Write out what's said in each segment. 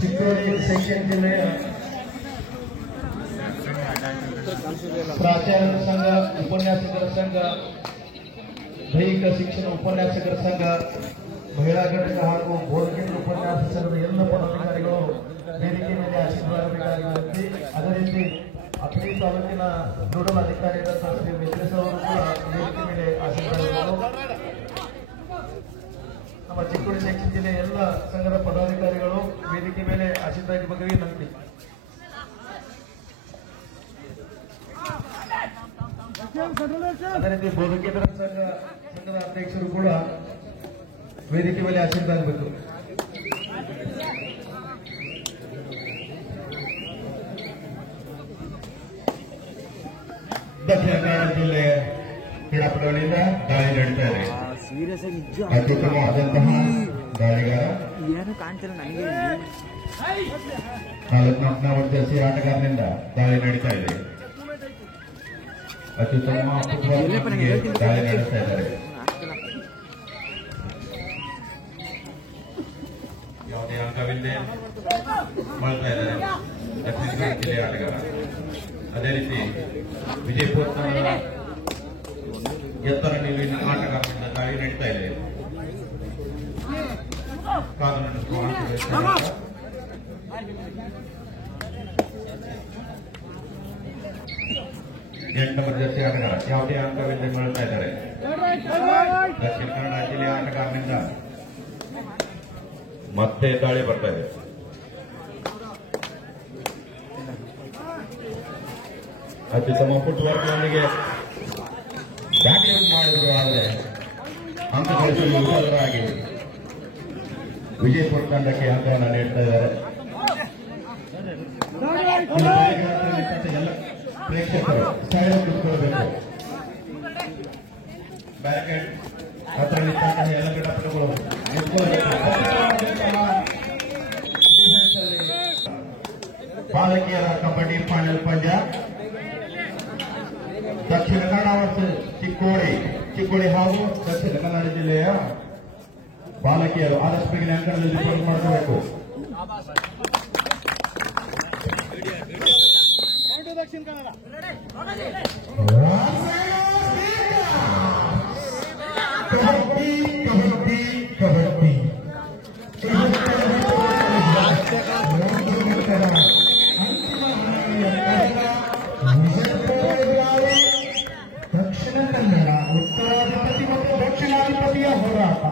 Chikkodi section ಜಿಲ್ಲೆಯ ಪ್ರಾಚಾರ್ಯರ ಸಂಘ, ಉಪನ್ಯಾಸಕರ ಸಂಘ, ದೈಹಿಕ ಶಿಕ್ಷಣ ಉಪನ್ಯಾಸಕರ ಸಂಘ, ಮಹಿಳಾ ಘಟಕ ಹಾಗೂ ಬೋಧಕೇಂದ್ರ ಉಪನ್ಯಾಸ ಸಂಘದ ಎಲ್ಲ ಪದಾಧಿಕಾರಿಗಳು ವೇದಿಕೆ ಮೇಲೆ ಆಶೀರ್ವಾದಬೇಕಾಗಿ, ಅದೇ ರೀತಿ ಅಥಣಿ ತಾಲೂಕಿನ ನೋಡಲ್ ಅಧಿಕಾರಿಯಾದಂತಹ ಶ್ರೀ ಮಿತ್ರೇಶ್ ಅವರು ಕೂಡ ವೇದಿಕೆ ಮೇಲೆ ಆಶೀರ್ವಾದಗಳು. ನಮ್ಮ ಚಿಕ್ಕೋಡಿ ಸೆಕ್ಷನ್ ಜಿಲ್ಲೆಯ ಎಲ್ಲ ಸಂಘದ ಪದಾಧಿಕಾರಿಗಳು ವೇದಿಕೆ ಮೇಲೆ ಆಶೀರ್ವಾದ ಬಗ್ಗೆ ವಿನಂತಿ. ಅದೇ ರೀತಿ ಬೋಧಕೇತರ ಸಂಘದ ಅಧ್ಯಕ್ಷರು ಕೂಡ ವೇದಿಕೆ ಮೇಲೆ ಆಶೀರ್ವಾದಬೇಕು. ದಕ್ಷಿಣ ಕನ್ನಡ ಜಿಲ್ಲೆ ಕ್ರೀಡಾಪಟುಗಳಿಂದ ದಾಳಿ ನಡೀತಾ ಇದೆ. ಅತ್ಯುತ್ತಮವಾದಂತಹ ದಾಳಿಗಾರ 44ನೇ ಜರ್ಸಿ ಆಟಗಾರನಿಂದ ದಾಳಿ ನಡೀತಾ ಇದೆ. ಅತ್ಯುತ್ತಮ ದಾಳಿ ನಡೆಸ್ತಾ ಇದ್ದಾರೆ. ಯಾವುದೇ ಅಂಕವಿಲ್ಲದೆ ಮಾಡ್ತಾ ಇದ್ದಾರೆ ದಕ್ಷಿಣ ಕನ್ನಡ ಜಿಲ್ಲೆಯ ಆಟಗಾರ. ಅದೇ ರೀತಿ ವಿಜಯಪುರ ಎತ್ತರ ನಿಲುವಿನ ಆಟಗಾರರಿಂದ ದಾಳಿ ನಡೀತಾ ಇದೆ. ಕಾನೂನು 8ನೇ ಜರ್ಸಿ ಆಟಗಾರ ಯಾವುದೇ ಅಂಕವಿಲ್ಲದೆ ಮಾಡ್ತಾ ಇದ್ದಾರೆ. ದಕ್ಷಿಣ ಕನ್ನಡ ಜಿಲ್ಲೆಯ ಆಟಗಾರನಿಂದ ಮತ್ತೆ ದಾಳಿ ಬರ್ತಾ ಇದೆ. ಅತ್ಯುತ್ತಮ ಫುಟ್ವರ್ಕ್ನೊಂದಿಗೆ ಬ್ಯಾಟಿಂಗ್ ಮಾಡಿದ್ರು. ಆದರೆ ಅಂಕ ಗಳಿಸಲು ವಿಫಲರಾಗಿ ವಿಜಯಪುರ ತಂಡಕ್ಕೆ ಅಂಕವನ್ನು ನೀಡ್ತಾ ಇದ್ದಾರೆ. ಎಲ್ಲ ಪ್ರೇಕ್ಷಕರು ಸೈಡ್ ಕುತ್ಕೊಳ್ಬೇಕು. ಬ್ಯಾರಿಕೇಡ್ ಹತ್ರ ನಿಂತಹ ಎಲ್ಲ ಕ್ರೀಡಾಪಟುಗಳು ನಿಂತ್ಕೊಳ್ಬೇಕು. ಬಾಲಕಿಯರ ಕಬಡ್ಡಿ ಫೈನಲ್ ಪಂದ್ಯ ದಕ್ಷಿಣ ಕನ್ನಡ ವರ್ಸಸ್ ಚಿಕ್ಕೋಡಿ ಹಾಗೂ ದಕ್ಷಿಣ ಕನ್ನಡ ಜಿಲ್ಲೆಯ ಬಾಲಕಿಯರು ಆದಷ್ಟು ಬೇಗನೆ ಅಂಕಣದಲ್ಲಿ ರಿಪೋರ್ಟ್ ಮಾಡಬೇಕು. ದಕ್ಷಿಣ ಕನ್ನಡ ಕಬಡ್ಡಿ ದಕ್ಷಿಣ ಕನ್ನಡ ಉತ್ತರಾಧಿಪತಿ ಮತ್ತು ದಕ್ಷಿಣಾಧಿಪತಿಯ ಹೋರಾಟ.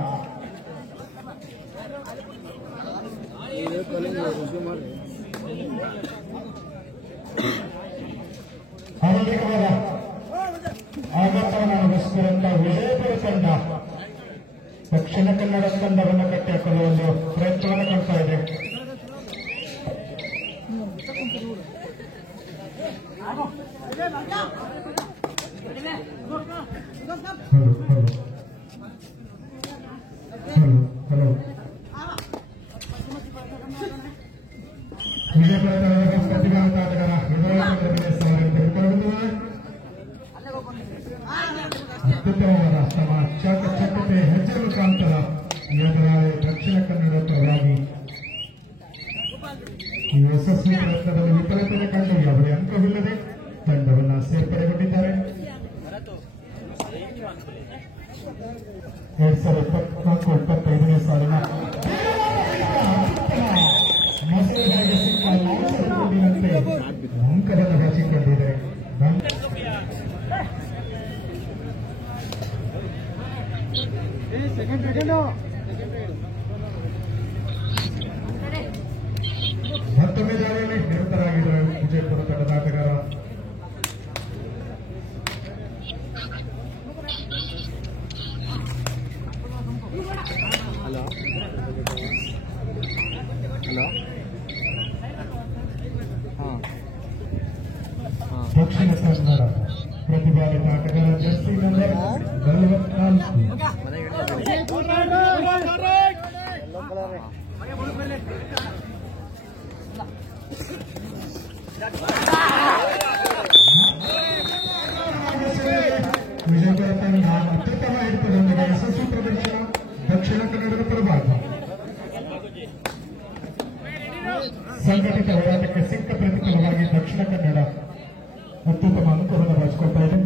ಆರಂಭಿಕವಾದ ಆಘಾತವನ್ನು ಅನುಭವಿಸಿದಂತಹ ವಿಜಯಪುರ ತಂಡ ದಕ್ಷಿಣ ಕನ್ನಡ ತಂಡವನ್ನು ಕಟ್ಟಿಹಾಕಲು ಒಂದು ಪ್ರಯತ್ನವನ್ನು ಕಾಣ್ತಾ ಇದೆ. ವಿಜಯಪುರ ತಂಡದ ಪ್ರತಿಭಾವಂತ ಆಟಗಾರ ಅತ್ಯುತ್ತಮವಾದ ತಮ್ಮ ಚಾಕಚಕ್ಯತೆ ಹೆಜ್ಜೆ ಮುಖಾಂತರ ಎದುರಾಳಿ ದಕ್ಷಿಣ ಕನ್ನಡ ಪರವಾಗಿ ಈ ಯಶಸ್ವಿ ಪ್ರಯತ್ನದಲ್ಲಿ ವಿಫಲತೆ ಕಂಡು ಯಾವುದೇ ಅಂಕವಿಲ್ಲದೆ ತಂಡವನ್ನು ಸೇರ್ಪಡೆಗೊಂಡಿದ್ದಾರೆ. 2024-25ನೇ ಸಾಲಿನ ಮಸೂದಿನಂತೆ ಅಂಕವನ್ನು ಗಳಿಸಿಕೊಂಡಿದೆ. ಮತ್ತೊಮ್ಮೆ ದಾಳಿಯಲ್ಲಿ ನಿರತರಾಗಿದ್ದರು ವಿಜಯಪುರ ತಂಡದ ಆಟಗಾರ. ದಕ್ಷಿಣ ಕನ್ನಡ ಪ್ರತಿಭಾವಿತ ಆಟಗಾರ ಜರ್ಸಿ ನಂಬರ್ 44 ವಿಜಯಪುರ ತಂಡ ಅತ್ಯುತ್ತಮ ಹಿಡಿತದೊಂದಿಗೆ ಯಶಸ್ವಿ ಪ್ರದರ್ಶನ ದಕ್ಷಿಣ ಕನ್ನಡದ ಪರವಾಗಿ. ಸಂಘಟಿತ ಹೋರಾಟಕ್ಕೆ ಸಿಕ್ಕ ಪ್ರತಿಫಲವಾಗಿ ದಕ್ಷಿಣ ಕನ್ನಡ ಅತ್ಯುತ್ತಮ ಅನುಕೂಲವನ್ನು ಬಳಸಿಕೊಳ್ತಾ ಇದೆ.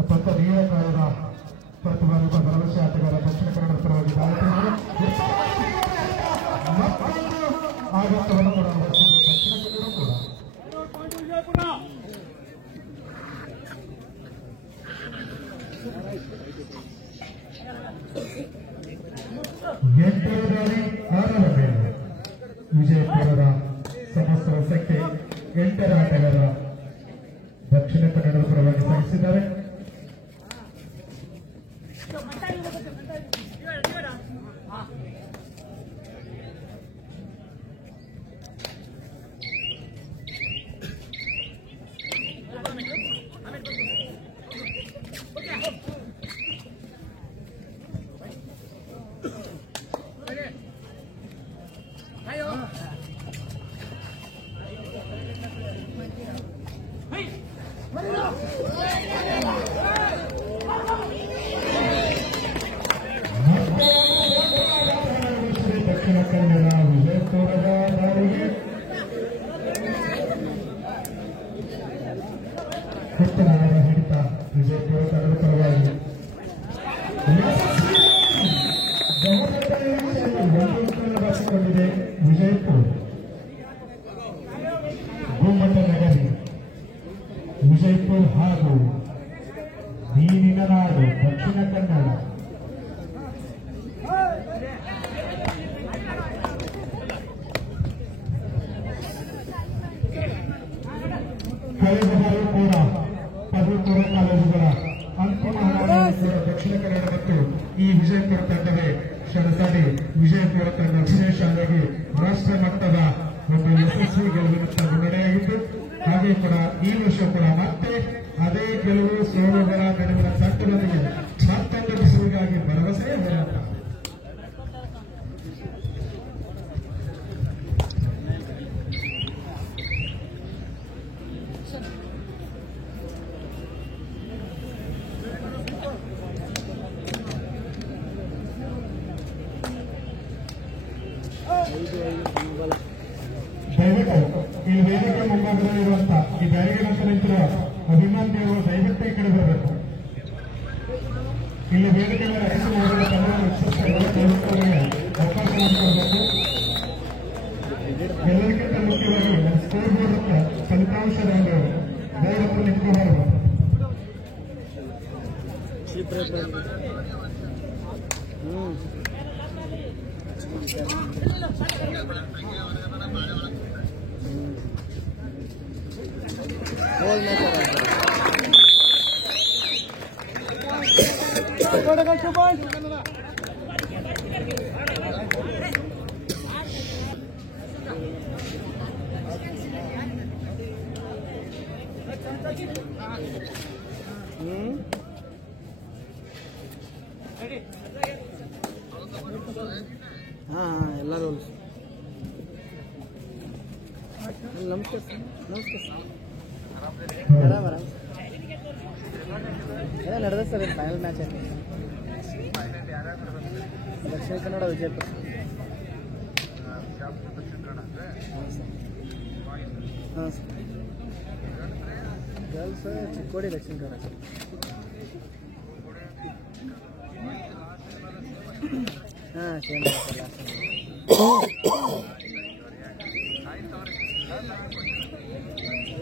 ಅತ್ಯಂತ ನೀರಕಾರದ ಪ್ರತಿಭಾನ್ವಿತ ಭರವಸೆ ಆಟಗಾರ ದಕ್ಷಿಣ ಕನ್ನಡ ಪರವಾಗಿ ಆಘಾತವನ್ನು ಕೂಡ ದಕ್ಷಿಣ ಕನ್ನಡ ಕೂಡ ಎಂಟರ ದಾಳಿ 6ರ ಮೇಲೆ ವಿಜಯಪುರದ ಸಮಸ್ತ ವರ್ಷಕ್ಕೆ 8ರ ಆಟಗಾರ ದಕ್ಷಿಣ ಕನ್ನಡದ ಪರವಾಗಿ ಸಾಗಿಸಿದ್ದಾರೆ. ದಕ್ಷಿಣ ಕನ್ನಡ ವಿಜಯಪುರದ ದಾಳಿಗೆ ಉತ್ತರಾಯಣ ಹಿಡಿತ ವಿಜಯಪುರ ತಂಡದ ಪರವಾಗಿ ಬಳಸಿಕೊಂಡಿದೆ. ವಿಜಯಪುರ ಗುಮ್ಮಟ ನಗರಿ ವಿಜಯಪುರ ಹಾಗೂ ಮೀನಿನ ನಾಡು ದಕ್ಷಿಣ ಕನ್ನಡ ಕಳೆದ ಬಾರಿ ಕೂಡ ಪದವಿಪೂರ್ವ ಕಾಲೇಜುಗಳ ಅಂತಿಮ ಹಣಾವಳಿಯನ್ನು ದಕ್ಷಿಣ ಕನ್ನಡ ಮತ್ತು ಈ ವಿಜಯಪುರ ತಂಡವೇ ಕ್ಷಣಸಾಡಿ ವಿಜಯಪುರ ತಂಡ ವಿಶೇಷವಾಗಿ ರಾಷ್ಟ್ರ ಮಟ್ಟದ ಒಂದು ಯಶಸ್ವಿ ಗೆಲುವಿನತ್ತ ಮುನ್ನಡೆಯಾಗಿದ್ದು, ಹಾಗೆ ಕೂಡ ಈ ವರ್ಷ ಕೂಡ ಮತ್ತೆ ಅದೇ ಗೆಲುವು ಸೋಲುಗಳ ನಡುವಿನ ತಂಡದೊಂದಿಗೆ ಮತ್ತೊಂದು ಬಿಸಿಲಿಗಾಗಿ ಭರವಸೆಯ ಹೋರಾಟ. ದಯವಿಟ್ಟು ಈ ವೇದಿಕೆ ಮುಂಭಾಗದಲ್ಲಿರುವಂತಹ ಈ ಬ್ಯಾರಿಗೇಡ್ ಅಂತ ನಿಂತಿರುವ ಅಭಿಮಾನಿಗಳು ದಯವಿಟ್ಟು ಈ ಕಡೆ ಬರಬೇಕು. ಇಲ್ಲಿ ವೇದಿಕೆ ಮೇಲೆ ರಚಿಸಿ ಹೋಗುವ ಅವಕಾಶ ಮಾಡಿಕೊಡಬೇಕು. ಎಲ್ಲರಿಗಿಂತ ಮುಖ್ಯವಾಗಿ ಸ್ಕೋರ್ ಬೋರ್ಡ್ ಫಲಿತಾಂಶದ ಒಂದು ಬೋರ್ಡ್ ಹತ್ರ ನಿಂತ್ಕೋಬಾರದು. ಎಲ್ಲ ರೂಲ್ಸ್ ನಮಸ್ಕಾರ ಆರಾಮ್ ಆರಾಮ್ ನಡೆದ ಸರ್ ಫೈನಲ್ ಮ್ಯಾಚ್ ಐತಿ ದಕ್ಷಿಣ ಕನ್ನಡ ವಿಜಯಪುರ ಹಾಂ ಸರ್ ಗರ್ಲ್ಸ್ ಚಿಕ್ಕೋಡಿ ದಕ್ಷಿಣ ಕನ್ನಡ ಹಾಂ ಸೇಮ್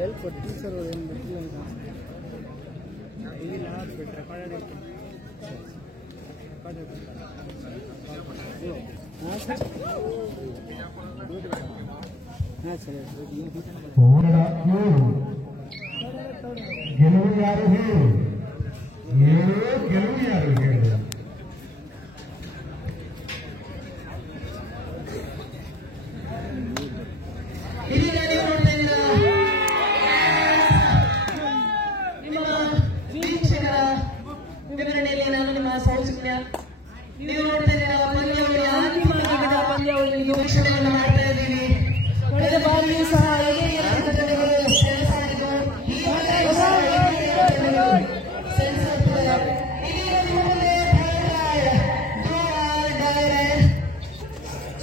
ಎಲ್ಲಿ ಕೊಡ್ತೀವಿ ಸರ್ ಏನು ಗೊತ್ತಿಲ್ಲ ಅಂತ ಇಲ್ಲಿ ಬಿಟ್ಟು ರೆಕಾರ್ಡ್ ಹಾಂ ಸರ್ ಹಾಂ ಸರಿ ಗೆಲುವು ಯಾರು ಹೇಳು, ಗೆಲುವು ಯಾರು ಹೇಳು. ನಿಮ್ಮ ವೀಕ್ಷಕರ ವಿವರಣೆಯಲ್ಲಿ ನಾನು ನಿಮ್ಮ ಸೌಜನ್ಯ ನೀವು ನೋಡ್ತಾ ಇದ್ದೀರಾ ಪಂದ್ಯಾವಳಿ ಅಂತಿಮವಾದ ಪಂದ್ಯಾವಳಿ ವೀಕ್ಷಣೆಯನ್ನು ಮಾಡ್ತಾ ಇದ್ದೀವಿ. ಕಳೆದ ಬಾರಿಯೂ ಸಹ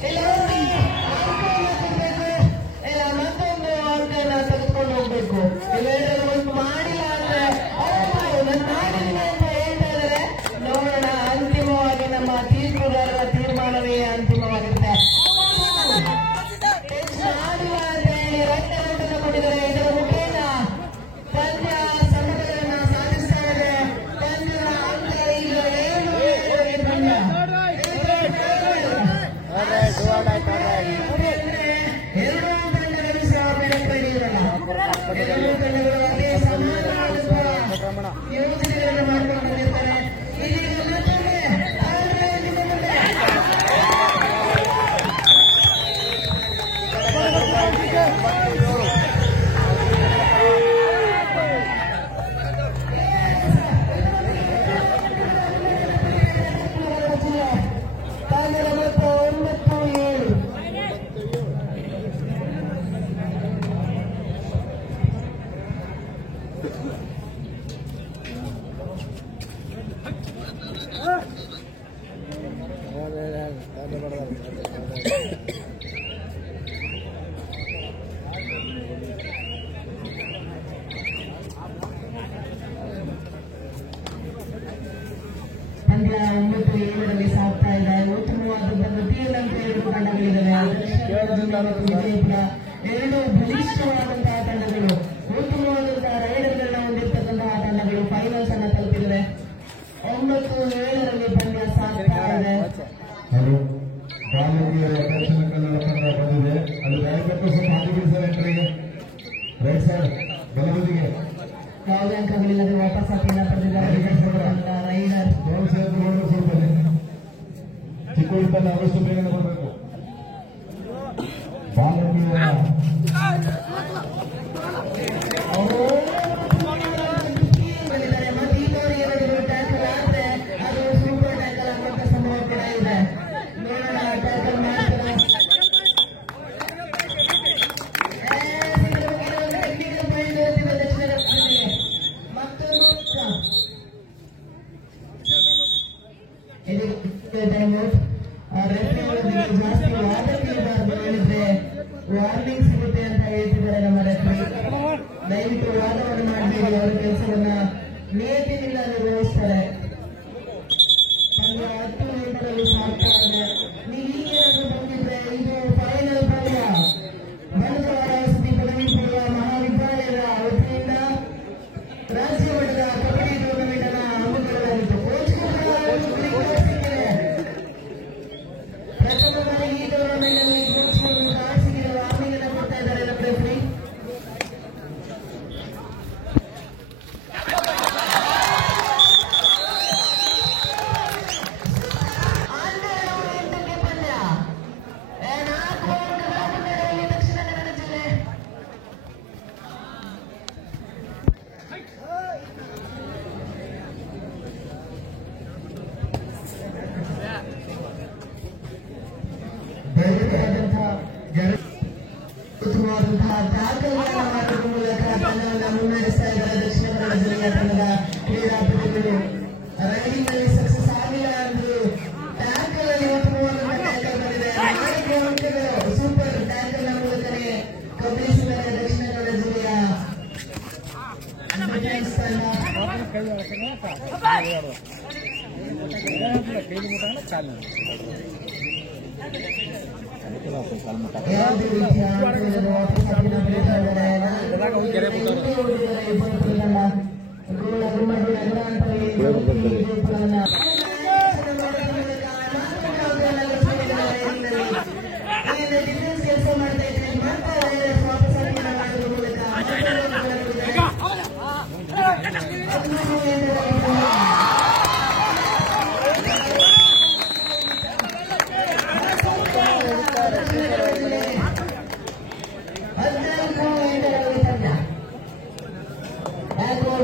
ಎಲ್ಲರೂ ಪಂದ್ಯ 9-7ರಲ್ಲಿ ಸಾಗ್ತಾ ಇದೆ. ಉತ್ತಮವಾದಂತಹ ಗತಿಯಲ್ಲಂತೆ ಎರಡು ತಂಡಗಳಿದ್ದಾವೆ. ವಿಜಯಪುರ ಎರಡು ಬಲಿಷ್ಠವಾದಂತಹ ತಂಡಗಳು, ಉತ್ತಮವಾದಂತಹ ರೈಡರ್ಗಳನ್ನ ಹೊಂದಿರತಕ್ಕಂತಹ ತಂಡಗಳು ಫೈನಲ್ಸ್ ಅನ್ನ ತಲುಪಿದರೆ 9-7ರಲ್ಲಿ ಪಂದ್ಯ ಸಾಗ್ತಾ ಇದೆ. ಅದು ಬಾಲಕಿಯರ ದಕ್ಷಿಣ ಕನ್ನಡ ತಂಡ ಬಂದಿದೆ. ಅಲ್ಲಿ ದಯವಿಟ್ಟು ಸ್ವಲ್ಪ ಹಾಕಿಬಿಡಿ ಸರ್ ಎಂಟ್ರಿಗೆ. ರೈಟ್ ಸೈಡ್ ಬಲಬದಿಗೆ ಯಾವುದೇ ಅಂಕಗಳಿಲ್ಲದೆ ವಾಪಸ್ ಹಾಕಿನ ಪಡೆದಿದ್ದಾರೆ ರೈಡರ್. ಸ್ವಲ್ಪ ಚಿಕ್ಕ ಇದ್ದಲ್ಲ ಅವಷ್ಟು ಬೇಗನೆ ಬರಬೇಕು. ಬಾಲಕಿಯರ ಮತ್ತೆ ಈ ಬಾರಿ ಎರಡು ಟ್ಯಾಕಲ್ ಆದ್ರೆ ಅದು ಸೂಪರ್ ಟ್ಯಾಕಲ್ ಆಗುವಂತ ಸಂಭವ ಕೂಡ ಇದೆ. ನೋಡೋಣ ಟ್ಯಾಕಲ್ ಮಾಡ್ತಾರೆ. ಟೆಕ್ನಿಕಲ್ ಪಾಯಿಂಟ್ ಇರುತ್ತಿದೆ ದಕ್ಷಿಣ ಕನ್ನಡದಲ್ಲಿ. ಮತ್ತೊಂದು ಟೈಮ್ಔಟ್. ರೆಫ್ರಿಗಳೊಂದಿಗೆ ಜಾಸ್ತಿ ವಾದಕ್ಕಿರಬಾರ್ದು, ಹೇಳಿದ್ರೆ ವಾರ್ನಿಂಗ್ ಸಿಗುತ್ತೆ ಅಂತ ಹೇಳ್ತಿದ್ದಾರೆ ನಮ್ಮ ರೆಫ್ರಿ. ದಯವಿಟ್ಟು ವಾದವನ್ನು ಮಾಡಬೇಡಿ, ಅವರ ಕೆಲಸವನ್ನ ನಿಯತ್ತಿನಿಂದ ನಿರ್ವಹಿಸ್ತಾರೆ. ಪಂದ್ಯ 10-8ರಲ್ಲಿ ಸಾಗ್ತಾ ಇದೆ. ನೀವು ಈಗೇನಾದ್ರೂ ಬಂದಿದ್ರೆ ಇದು ಫೈನಲ್ ಪಂದ್ಯ. ಬಂಡವಾಳ ವಸತಿ ಪದವಿ ಪೂರ್ವ ಮಹಾವಿದ್ಯಾಲಯದ ವತಿಯಿಂದ ರಾಜ್ಯ ಮಟ್ಟದ ಕಬಡ್ಡಿ ಟೂರ್ನಮೆಂಟ್ ಅನ್ನ ಹಮ್ಮಿಕೊಳ್ಳಲಾಗಿತ್ತು. ಕೋಚ್ ಸಿಕ್ಕಿದೆ. ಪ್ರಥಮ ಬಾರಿಗೆ ಈ ಟೂರ್ನಮೆಂಟ್ ಅಲ್ಲಿ ಕೋಚ್ ಸಿಕ್ಕಿದೆ. ವಾರ್ನಿಂಗ್ ಅನ್ನ ಕೊಡ್ತಾ ಇದ್ದಾರೆ ರೆಫ್ರಿ. ದಕ್ಷಿಣ ಕನ್ನಡ ಜಿಲ್ಲೆ ಉತ್ತಮವಾದಂತಹ ದಾಖಲೆಗಳನ್ನು ಮಾಡುವ ಮೂಲಕ ತಂಡವನ್ನು ಮುನ್ನಡೆಸ್ತಾ ಇದ್ದಾರೆ ದಕ್ಷಿಣ ಕನ್ನಡ ಜಿಲ್ಲೆಯ ತಂಡದ ಕ್ರೀಡಾಪಟುಗಳು. ರೈಡಿಂಗ್ ನಲ್ಲಿ ಸಕ್ಸಸ್ ಆಗಿಲ್ಲ ಅಂದ್ರು ಟ್ಯಾಕಲ್ ಅಲ್ಲಿ ಉತ್ತಮವಾದಂತಹ ಟ್ಯಾಕಲ್ ಬಂದಿದೆ. 4 ಅಂಕಗಳು ಸೂಪರ್ ಟ್ಯಾಕಲ್ ನ ಮೂಲಕನೇ ಕಬಳಿಸಿದ್ದಾರೆ ದಕ್ಷಿಣ ಕನ್ನಡ ಜಿಲ್ಲೆಯ ಡಿಫೆನ್ಸ್ ತಂಡ. ಯಾವುದೇ ರೀತಿಯ ಆಟಗಾರರು ವಾಪಸ್ ಹಾಕಿನ ಬೀಳ್ತಾ ಇದ್ದಾರೆ. ಡಿಫೆನ್ಸ್ ಕೆಲಸ ಮಾಡ್ತಾ ಇದ್ರೆ ಮತ್ತೆ ವಾಪಸ್ ಹಾಕಿನ ಮಾಡುವ ಮೂಲಕ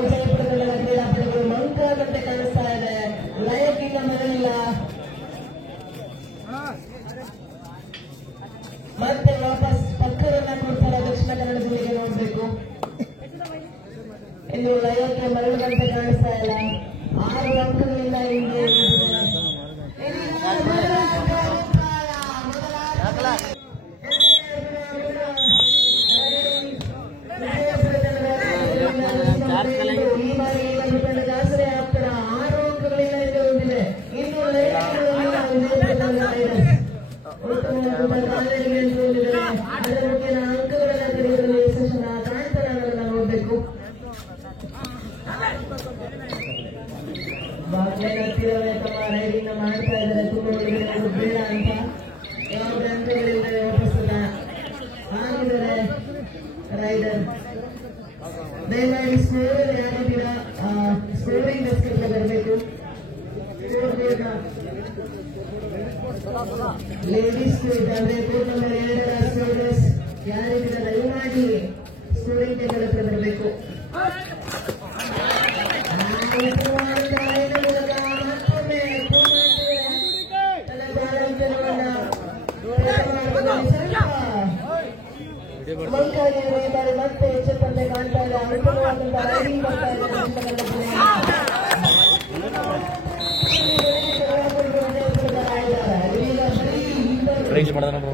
ವಿಜಯಪುರದಲ್ಲಿ ಕ್ರೀಡಾಪಟುಗಳು ಮಂಕಾದಂತೆ ಕಾಣಿಸ್ತಾ ಇದೆ. ಲಯಕ್ಕಿಂದ ಮರಳಿಲ್ಲ. ಮತ್ತೆ ವಾಪಸ್ ಪಕ್ಕದನ್ನ ಕೊಡ್ತಾರೆ ದಕ್ಷಿಣ ಕನ್ನಡ ಜಿಲ್ಲೆಗೆ. ನೋಡ್ಬೇಕು, ಇನ್ನು ಲಯಕ್ಕೆ ಮರಳುವಂತೆ ಕಾಣಿಸ್ತಾ ಇಲ್ಲ. 6 ಅಂಕಗಳಿಂದ ಹಿಂದೆ ಈ ಬಾರಿ ಒಂದು ತಂಡದ ಆಸರೆ ಆಗ್ತಾರ. 6 ಅಂಕಗಳಿಂದ ಹಿಂದೆ ಹೊಂದಿದೆ. ಇನ್ನು ಉತ್ತಮವಾದ ಕಾಲೇಜುಗಳನ್ನು ಹೊಂದಿದ್ದಾರೆ. ಅದರ ಮುಖ್ಯ ಅಂಕಗಳನ್ನು ತೆಗೆದುಕೊಳ್ಳಲು ಯಶಸ್ಸನ್ನ ಕಾಣ್ತಾರೆ ಅನ್ನೋದನ್ನ ನೋಡ್ಬೇಕು. ಭಾಗ್ಯಗತ್ತಿರವೇ ತಮ್ಮ ರೈಡಿಂಗ್ ಮಾಡ್ತಾ ಇದ್ದಾರೆ. ತುಂಬ ಬೇಡ ಅಂತ ಯಾವುದೇ ಅಂಕಗಳಿಲ್ಲದೆ ವಾಪಸ್ ಆಗಿದ್ದಾರೆ ರೈಡರ್. ದಯಮಾಡಿ ಸ್ಕೋರ್ ಯಾರಿದ್ದೀರಾ ಸ್ಕೋರಿಂಗ್ ಡೆಸ್ಕ್ಗೆ ಬರಬೇಕು. ಲೇಡೀಸ್ ಸ್ಕೋರ್ ಅಂದ್ರೆ ಕೋರ್ಟ್ ನಂಬರ್ 2ರ ಸ್ಕೋರ್ಸ್ ಯಾರಿದ್ದೀರಾ ದಯಮಾಡಿ ಸ್ಕೋರಿಂಗ್ ಟೇಬಲ್ ಹತ್ರ ಬರಬೇಕು. ಮಂಕಾಗಿರುವ ಈ ಬಾರಿ ಮತ್ತೆ ಎಚ್ಚೆತ್ತಂತೆ ಕಾಣ್ತಾ ಇದೆ. ಅನುಕೂಲವಾದಂತಹ ರೈಡಿಂಗ್ ಬರ್ತಾ ಇದೆ ವಿಜಯಪುರದ ರೈಡರ್. ಟೈಟ್ ಮಾಡ್ದ ನೋಡ್ರು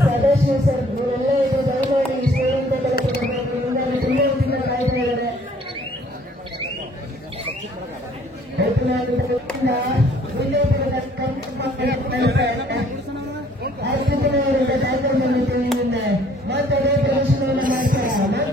ಸದಸ್ಯ ಸರ್ ಇವರೆಲ್ಲ ಇದು ದಯಮಾಡಿ ಮಾತಾಡೋ ಪ್ರದರ್ಶನವನ್ನು ಮಾಡ್ತಾರ ಮಾಡ್ತಾ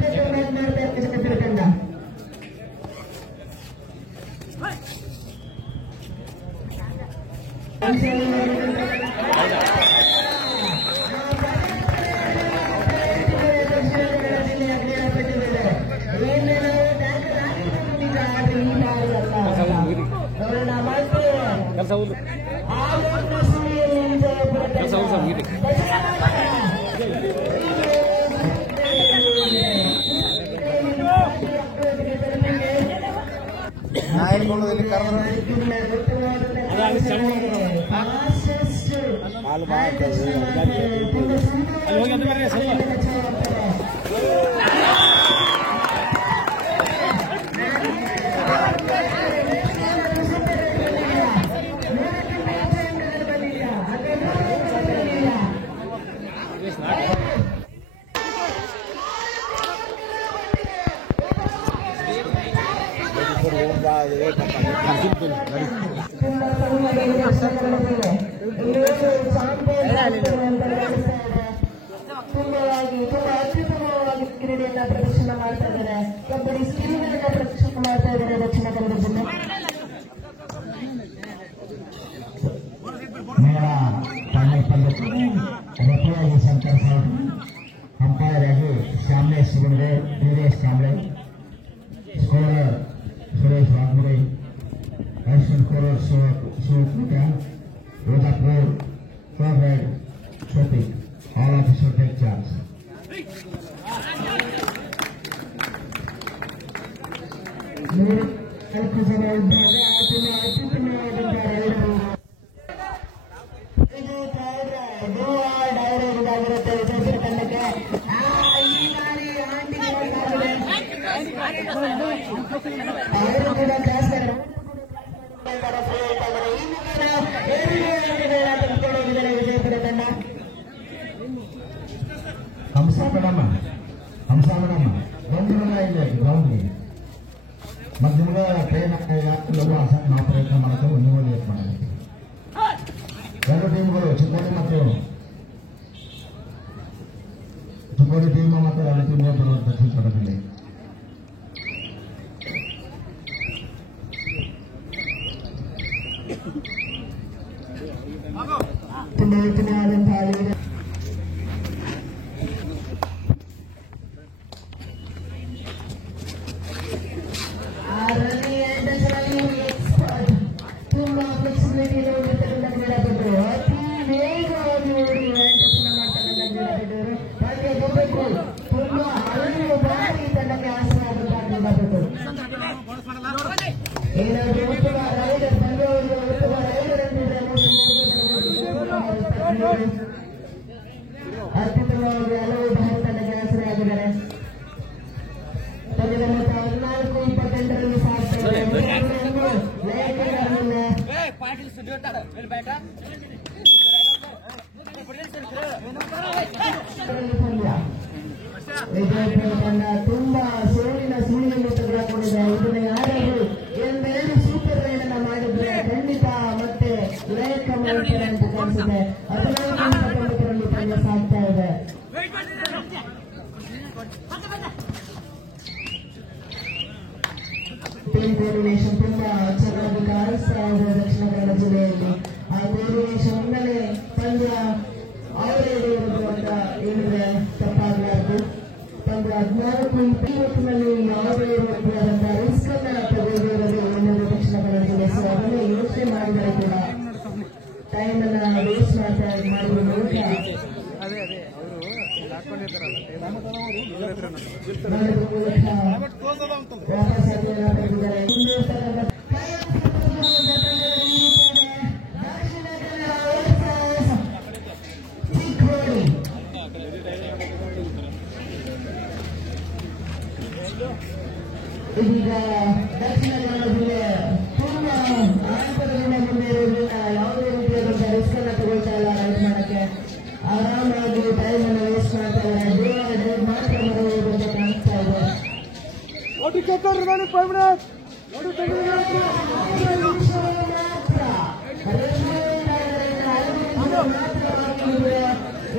ಇರ್ತಕ್ಕಂಥ ತುಂಬಾ ಅತ್ಯುತ್ತಮವಾಗಿ ಕ್ರೀಡೆಯನ್ನ ಪ್ರದರ್ಶನ ಮಾಡ್ತಾ ಇದ್ದಾರೆ. ಕಬಡ್ಡಿ ಸ್ಕಿಲ್ಗಳನ್ನ ಪ್ರದರ್ಶನ ಮಾಡ್ತಾ ಇದ್ದಾರೆ ದಕ್ಷಿಣ ಕನ್ನಡ ಜಿಲ್ಲೆ. मेरा फाइनल पंडित रफियागी शंकर साहब अंपायर आಗಿ श्यामले शिवंगे Dinesh Kamble scorer Suresh Waghmare assistant scorer Shiv कुटा रोजापुर forward shopping all officers take charge. ಹಂಸಾಮಣಮ್ಮ ಬಂಧನ ಇಲ್ಲ ಗ್ರೌಂಡ್ಗೆ ಮತ್ತೆ ನಿಮ್ಗೆ ಟ್ರೈನ್ ಆಗ್ತಿಲ್ಲ ಅಸಂಗ್ ನಾವು ಪ್ರಯತ್ನ ಮಾಡ್ತೇವೆ ನೀವು ಲೇಟ್ ಮಾಡಬೇಕು. ಎರಡು ಟೀಮ್ಗಳು ಚಿಕ್ಕೋಡಿ ಮತ್ತು ಟೀಮ್ ಮತ್ತು ಎರಡು ಟೀಮ್ಗಳು ಬರುವ ದಕ್ಷಿಣ ಕನ್ನಡ ಜಿಲ್ಲೆ. ತುಂಬಾ ಉತ್ತಮವಾದಂತಹ ತುಂಬಾ ಫ್ಲೆಕ್ಸಿಬಿಲಿಟಿ ಹೊಂದಿರತಕ್ಕಂಥ ಕ್ರೀಡಾಪಟುರು ಅತಿ ವೇಗವಾಗಿ ಓಡಿ ದರ್ಶನ ಮಾಡ್ತಕ್ಕಂಥ ಕ್ರೀಡಾಪಟುರು ಹಾಗೆ ಗೆಲ್ಲಬೇಕು. ತುಂಬಾ ಹಲವು ಬಾರಿ ತಂಡಕ್ಕೆ ಆಸರಾದಂತಹ ಕ್ರೀಡಾಪಟುರು. ಏನಾದರೂ ಉತ್ತಮ ರೈಡರ್ ತಂಡವನ್ನು ಉತ್ತಮ ರೈಡರ್ ಅತ್ಯುತ್ತಮವಾಗಿ ಹಲವು ಬಾರಿ ವಿಜಯಪುರ ತಂಡ ತುಂಬಾ ಸೋಲಿನ ಸುಳಿಯನ್ನು ತೆಗೆದುಕೊಂಡಿದೆ. ಇದನ್ನ ಯಾರಾದರೂ ಎಂದೆರಡು ಸೂಪರ್ ರೈಡ್ ಅನ್ನ ಮಾಡಿದ್ರೆ ಖಂಡಿತ ಮತ್ತೆ ಲೈಕ್ ಮಾಡ್ತಾರೆ ಅಂತ ಕಾಣಿಸುತ್ತೆ. 19-19ರಲ್ಲಿ ತಂಡ ಸಾಗ್ತಾ ಇದೆ. ಟೀಮ್ ಕೋರ್ಡಿನೇಷನ್ ತುಂಬಾ ಚೆನ್ನಾಗಿ ಕಾಣಿಸ್ತಾ ಇದೆ ದಕ್ಷಿಣ ಕನ್ನಡ ಜಿಲ್ಲೆಯಲ್ಲಿ. ಆ ಕೋರ್ಡಿನೇಷನ್ ಇಂದಲೇ ಪಂದ್ಯ ಅವರೇ ಇರುವುದು ಅಂತ ಹೇಳಿದ್ರೆ ತಪ್ಪಾಗಲಾರದು. ಪಂದ್ಯ 14-20ನಲ್ಲಿ ಯಾವುದೇ ರೀತಿಯಾದಂತಹ ರಿಸ್ಕ್ ಅನ್ನ ತೆಗೆದುಕೊಳ್ಳಲು ಎನ್ನುವುದು ದಕ್ಷಿಣ ಕನ್ನಡ ಜಿಲ್ಲೆ. ಸೊ ಅದನ್ನೇ ಯೋಚನೆ ಮಾಡಿದರೆ ಕೂಡ ಟೈಮ್ ಅನ್ನ ವೇಸ್ಟ್ ಮಾಡಿರುವ ಮೂಲಕ ಇದೀಗ ದಕ್ಷಿಣ ಕನ್ನಡ ಜಿಲ್ಲೆ ತುಂಬಾ ಆಂತರದಿಂದ ಮುಂದೆ ಇರೋದ್ರಿಂದ ಯಾವುದೇ ರೀತಿಯಾದಂತಹ ರಿಸ್ಕ್ ಅನ್ನ ತಗೊಳ್ತಾ ಇಲ್ಲ. ರೈಡ್ ಮಾಡಕ್ಕೆ ಆರಾಮಾಗಿ ಟೈಮ್ ಅನ್ನು ವೇಸ್ಟ್ ಮಾಡ್ತಾ ಇದ್ದಾರೆ. ಡ್ರೈವ್ ಮಾತ್ರ ಮಾಡುವುದು ಅಂತ ಕಾಣಿಸ್ತಾ ಇದೆ.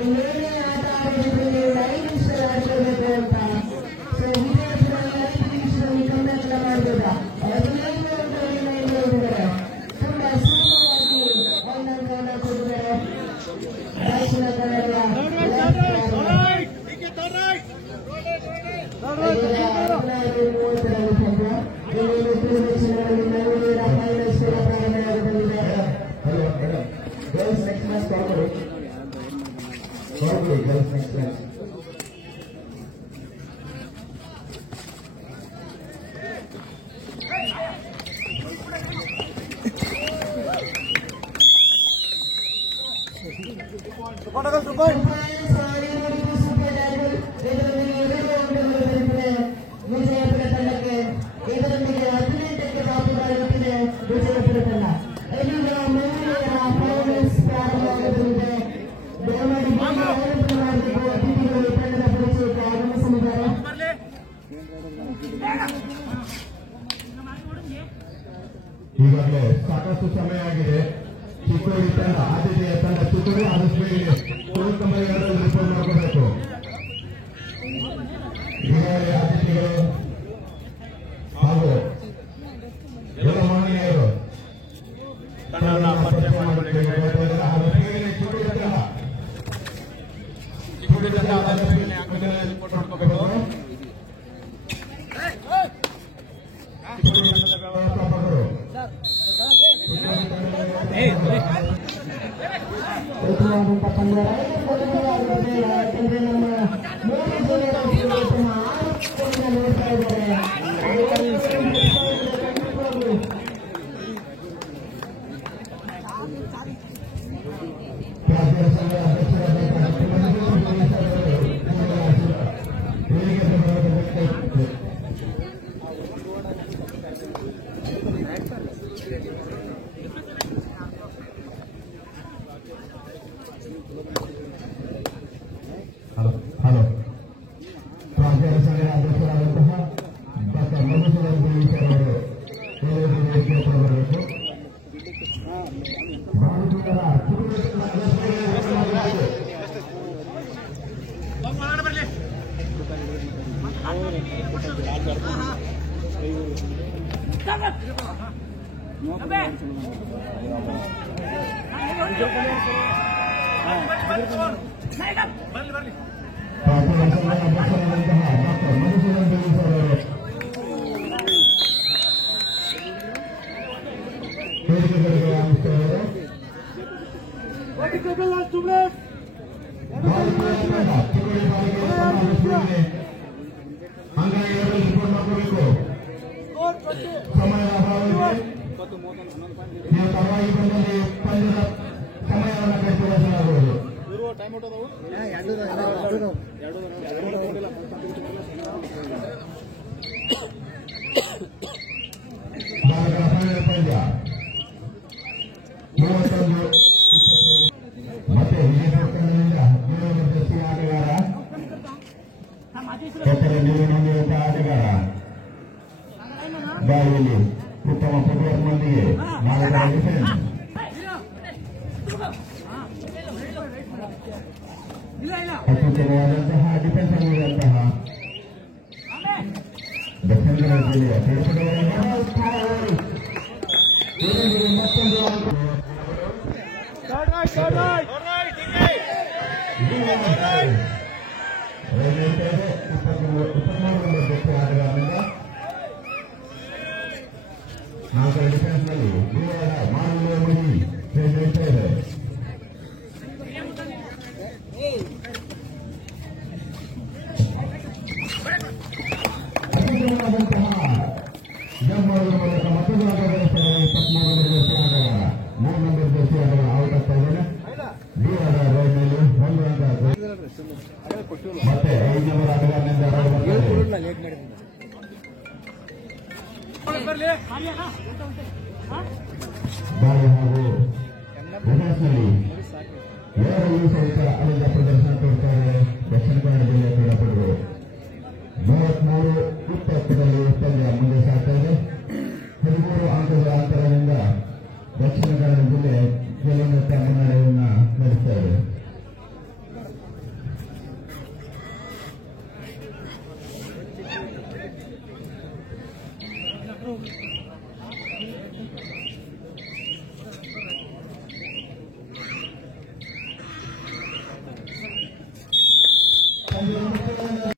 ಇನ್ನೇನೇ ಆಟ ಆಡಿದ್ರೆ 5 ನಿಮಿಷ ಆಡ್ಕೊಳ್ಬೇಕು ಅಂತ. ಸೊ ಮಾಡಬಹುದಾ 15 ನೋಡಿದ್ದಾರೆ. ತುಂಬಾ ಸುಲಭವಾಗಿ ಒಂದೊಂದು ಕೊಟ್ಟಿದ್ದಾರೆ ದಕ್ಷಿಣ ಕನ್ನಡ. 15-30ರಲ್ಲಿ ಪಂದ್ಯ. ದಕ್ಷಿಣಗಳಲ್ಲಿ ಬೆಂಗಳೂರಿನ ಫೈನಲ್ಸ್ ಕೂಡ ಪ್ರಾರಂಭವಾಗಲಿದೆ. ಗರ್ಲ್ಸ್ ನೆಕ್ಸ್ಟ್ ಮ್ಯಾಚ್ ಕೊಡ್ಬೋದು. ಗರ್ಲ್ಸ್ ನೆಕ್ಸ್ಟ್ ಮ್ಯಾಚ್ ವಿಜಯಪುರ ತಂಡಕ್ಕೆ ಇದರೊಂದಿಗೆ 18ಕ್ಕೆ ದಾಪುಗಾಲಿಟ್ಟಿದೆ ವಿಜಯಪುರ ತಂಡ. ಇದೀಗ ಮುಂದಿನ ಫೈನಲ್ಸ್ ಪ್ರಾರಂಭವಾಗಲಿದೆ. ದಯಮಾಡಿ ಮಾಡಬೇಕು. ಅತಿಥಿಗಳು ತಂಡದ ಪರಿಚಯಕ್ಕೆ ಆಗಮಿಸಲಿದ್ದಾರೆ. ಈಗಾಗಲೇ ಸಾಕಷ್ಟು ಸಮಯ ಆಗಿದೆ. ಚಿಕ್ಕೋಡಿ ತಂಡ ಆತಿಥೇಯ ತಂಡ ಚಿಕ್ಕೋಡಿ ಆದಷ್ಟು ಬೇಗ ರಿಪೋರ್ಟ್ ಮಾಡಬೇಕು. ಈಗಾಗಲೇ ಆತಿಥಿಗಳು ಹಾಗೂ ಎಲ್ಲ ಮಹನೀಯರು ಯಾಕಂದ್ರೆ ನಮ್ಮ 3 ಜನ ನೋಡ್ತಾ ಇದ್ದಾರೆ. ಹಲೋ ಪ್ರಾಂತ್ಯ ಸಂಘದ ಅಧ್ಯಕ್ಷರಾದಂತಹ ಡಾಕ್ಟರ್ ಮಧುಸೂದನ್ ಸರ್ ಅವರು ಬರಬೇಕು. ಸಮಯ ನೀವು ಪರವಾಗಿ ಬಂದಲ್ಲಿ ಪಂದ್ಯದ ಸಮಯವನ್ನು ಕೈಗೊಳ್ಳಲಾಗುವುದು. ಪಂದ್ಯ 31 ಎತ್ತರ ನೀರಿನೊಂದಿಗೆ ಆಟಗಾರ ದಾಳಿಯಲ್ಲಿ ಉತ್ತಮ ಫುಟ್ಬಾಲ್ನೊಂದಿಗೆ ನಾಲ್ಕರ ಡಿಫೆನ್ಸ್ ಅತ್ಯುತ್ತಮವಾದಂತಹ ಡಿಫೆನ್ಸ್ ಆಗಿರುವಂತಹ ದಕ್ಷಿಣ ಕನ್ನಡ ಜಿಲ್ಲೆಯ ಮತ್ತೊಂದು ನಾಲ್ಕರ ಡಿಫೆನ್ಸ್ನಲ್ಲಿ ಮಾನವೀಯ ಮುಗಿ ಹೇಳ್ತಾ ಇದೆ. ಅತ್ಯುತ್ತಮವಾದಂತಹ ಜಂಪ್ ಮಾಡುವ ಮೂಲಕ ಮತ್ತೊಂದು ಆಟಗಾರ 23 ಜರ್ಸಿ ಆಟಗಾರ 3 ನಂಬರ್ ಜರ್ಸಿ ಆಟಗಾರ ಔಟ್ ಆಗ್ತಾ ಇದ್ದಾನೆ. ಡಿ ಆಟಗಾರ ರೈಡ್ ಮೇಲೆ 1 ಅಂಕ ಮತ್ತೆ 5 ನಂಬರ್ ಆಟಗಾರನಿಂದ ದಾಳಿ ಹಾಗೂ ಡಿಫೆನ್ಸ್ನಲ್ಲಿ ಎರಡೂ ಸಹಿತ ಅಲ್ಲಿಂದ ಪ್ರದರ್ಶನ ತೋರ್ತಾರೆ ದಕ್ಷಿಣ ಕನ್ನಡ ಜಿಲ್ಲೆಯ ಕ್ರೀಡಾಪಟುಗಳು. 33-20 ಪಂದ್ಯ ಮುಂದೆ ಸಾಗ್ತಾ ಇದೆ. 13 ಅಂಕಗಳ ಅಂತರದಿಂದ ದಕ್ಷಿಣ ಕನ್ನಡ ಜಿಲ್ಲೆ ಗೆಲುವಿನ ಮುನ್ನಡೆಯನ್ನು ನಡೆಸ್ತಾ ಇದೆ.